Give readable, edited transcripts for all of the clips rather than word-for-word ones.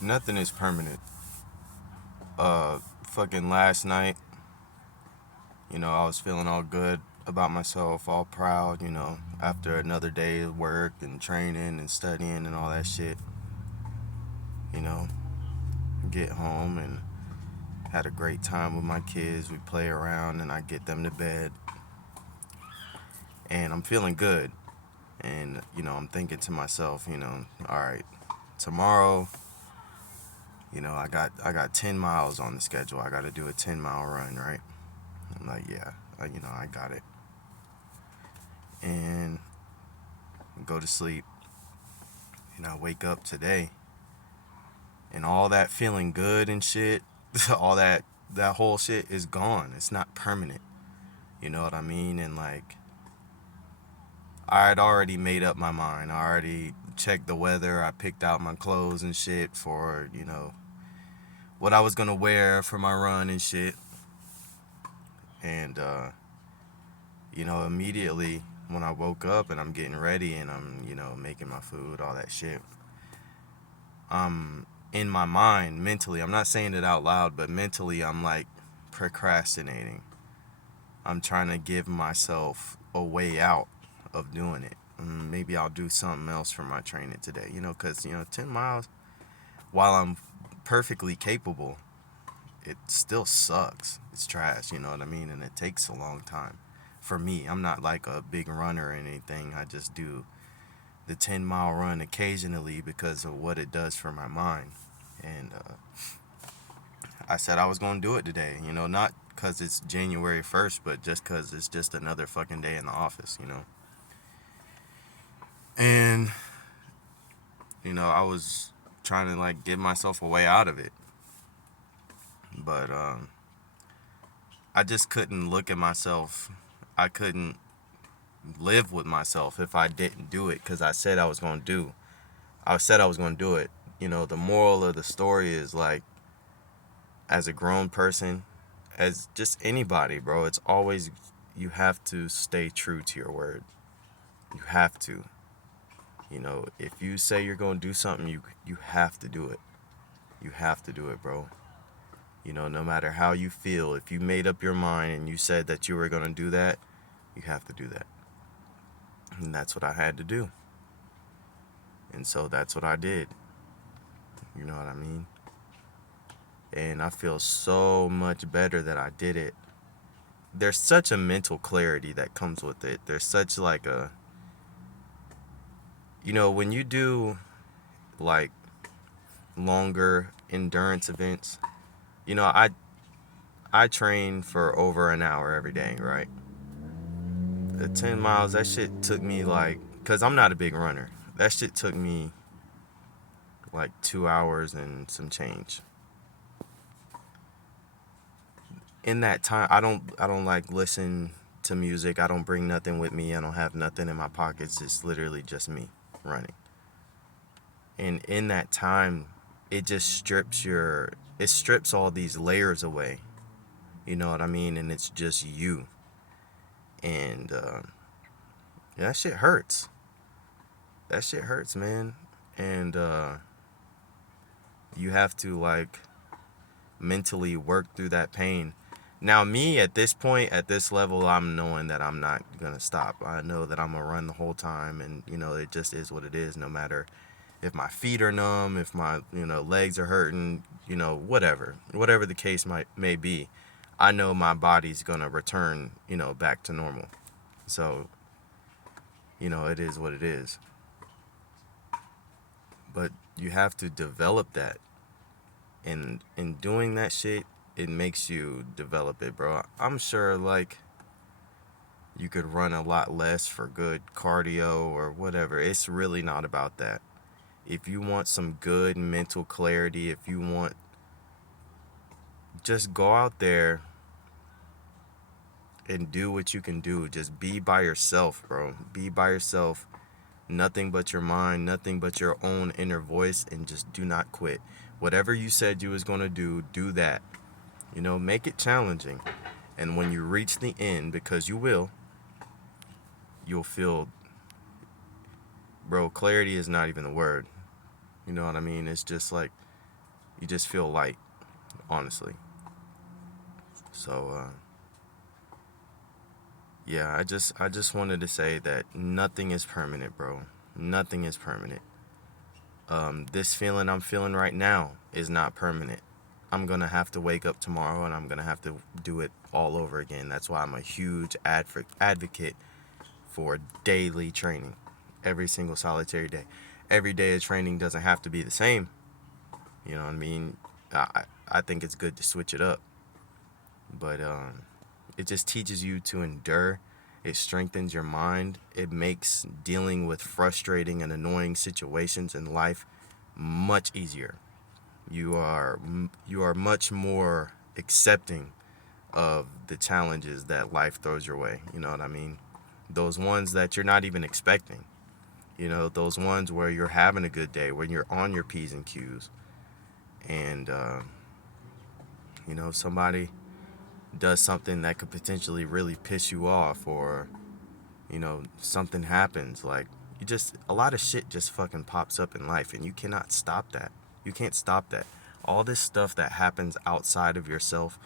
Nothing is permanent. Fucking last night, I was feeling all good about myself, all proud, after another day of work and training and studying and all that shit. You know, get home and had a great time with my kids. We play around and I get them to bed. And I'm feeling good. And, I'm thinking to myself, all right, tomorrow, I got 10 miles on the schedule. I got to do a 10-mile run, right? I'm like, yeah, I got it. And go to sleep. And I wake up today and all that feeling good and shit, all that whole shit is gone. It's not permanent. You know what I mean? And like I had already made up my mind. I already checked the weather. I picked out my clothes and shit for, what I was gonna wear for my run and shit. And immediately when I woke up and I'm getting ready and I'm, making my food, all that shit, I'm in my mind mentally, I'm not saying it out loud, but mentally I'm like procrastinating. I'm trying to give myself a way out of doing it. Maybe I'll do something else for my training today, because, 10 miles, while I'm perfectly capable, it still sucks. It's trash, you know what I mean? And it takes a long time. For me, I'm not like a big runner or anything. I just do the 10-mile run occasionally because of what it does for my mind. And I said I was going to do it today, not because it's January 1st, but just because it's just another fucking day in the office. And, I was trying to like give myself a way out of it. But I just couldn't look at myself. I couldn't live with myself if I didn't do it because I said I was going to do. I said I was going to do it. The moral of the story is like, as a grown person, as just anybody, bro, it's always you have to stay true to your word. You have to. If you say you're going to do something, you have to do it. You have to do it, bro. No matter how you feel, if you made up your mind and you said that you were going to do that, you have to do that. And that's what I had to do. And so that's what I did. You know what I mean? And I feel so much better that I did it. There's such a mental clarity that comes with it. There's such like a, when you do like longer endurance events, you know, I I train for over an hour every day, right? The 10 miles, that shit took me like, cause I'm not a big runner. That shit took me like 2 hours and some change. In that time, I don't like listen to music. I don't bring nothing with me. I don't have nothing in my pockets. It's literally just me running. And in that time, it strips all these layers away. You know what I mean? And it's just you. And that shit hurts. That shit hurts, man. And you have to like mentally work through that pain. Now, me at this point, at this level, I'm knowing that I'm not gonna stop. I know that I'm gonna run the whole time, and it just is what it is. No matter if my feet are numb, if my legs are hurting, whatever the case may be, I know my body's gonna return back to normal. So it is what it is. But you have to develop that, and in doing that shit, it makes you develop it, bro. I'm sure like you could run a lot less for good cardio or whatever. It's really not about that. If you want some good mental clarity, if you want, just go out there and do what you can do. Just be by yourself, bro. Be by yourself. Nothing but your mind, nothing but your own inner voice, and just do not quit. Whatever you said you was going to do that. Make it challenging. And when you reach the end, because you will, you'll feel, bro, clarity is not even the word. You know what I mean? It's just like You just feel light, honestly. So yeah, I just wanted to say that nothing is permanent, bro. Nothing is permanent. This feeling I'm feeling right now is not permanent. I'm gonna have to wake up tomorrow and I'm gonna have to do it all over again. That's why I'm a huge advocate for daily training, every single solitary day. Every day of training doesn't have to be the same. You know what I mean? I think it's good to switch it up, but it just teaches you to endure. It strengthens your mind. It makes dealing with frustrating and annoying situations in life much easier. You are much more accepting of the challenges that life throws your way. You know what I mean? Those ones that you're not even expecting. You know, those ones where you're having a good day, when you're on your P's and Q's, and somebody does something that could potentially really piss you off, or something happens. Like, a lot of shit just fucking pops up in life, and you cannot stop that. You can't stop that. All this stuff that happens outside of yourself,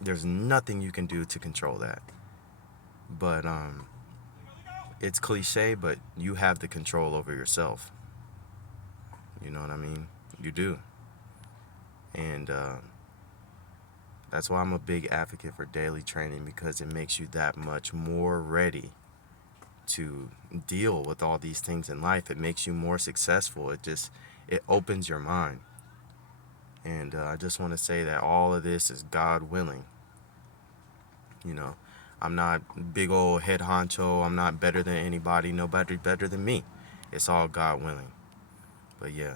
there's nothing you can do to control that. But it's cliche, but you have the control over yourself. You know what I mean? You do. And that's why I'm a big advocate for daily training, because it makes you that much more ready to deal with all these things in life. It makes you more successful. It opens your mind. And I just want to say that all of this is God willing. You know, I'm not big old head honcho. I'm not better than anybody. Nobody better than me. It's all God willing. But yeah.